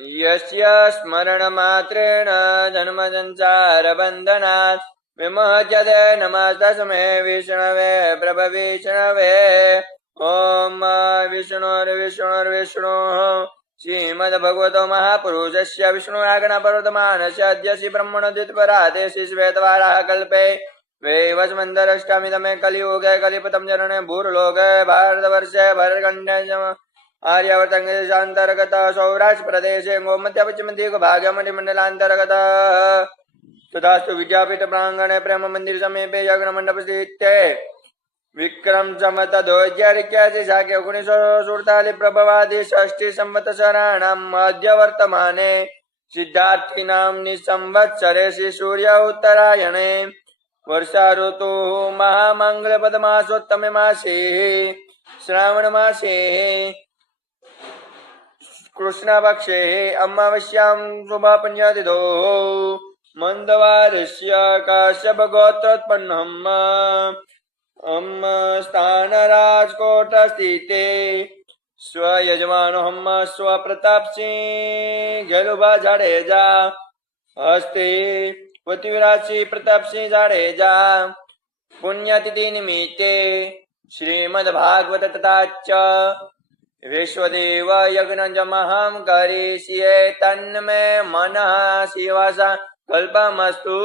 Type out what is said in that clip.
यस्य स्मरणमात्रेण जन्मसंसारबन्धनात् विमुच्यते। नमस्तस्मै विष्णवे प्रभविष्णवे। ॐ विष्णुर्विष्णुर्विष्णुः श्रीमद्भगवतो महापुरुषस्य विष्णुरागणपर्वतमानस्य अद्य श्रीब्रह्मणोदितपराधे श्रीश्वेतवाराः कल्पे वैवस्मन्दरष्टामितमे कलियुगे कलिपतम चरणे भूर्लोके भारतवर्षे भरतखण्डे आर्यावर्तंगदेशान्तर्गत सौराष्ट्र प्रदेशे गोमत्य पश्चिम दिग भागमण्डलान्तर्गत तथास्तु विद्यापीठ प्रांगणे प्रेम मंदिर समीपे यज्ञ मंडप स्थिते विक्रम संवत 2081 शाके 1947 प्रभवादि षष्ठी संवत्सराणां मध्य वर्तमाने सिद्धार्थी नाम्नि संवत्सरे श्री सूर्य उत्तरायणे वर्षा ऋतु महामंगलपदमासोत्तमे मासे श्रावण मासे कृष्णपक्षे अमावास्यां शुभपुण्यतिथौ मंदवारस्य काश्यपगोत्रोत्पन्नम् स्थानराजकोटस्थिते स्वयजमानोऽहं स्वप्रतापसिंह गेलुभा जाडेजा अस्ति पृथ्वीराज श्री प्रताप सिंह जाडेजा पुण्यतिथि निमित्ते श्रीमद्भागवत तथा च विश्वदेव यज्ञमहं करिष्ये तन्मे मनः शिवासा कल्पमस्तु।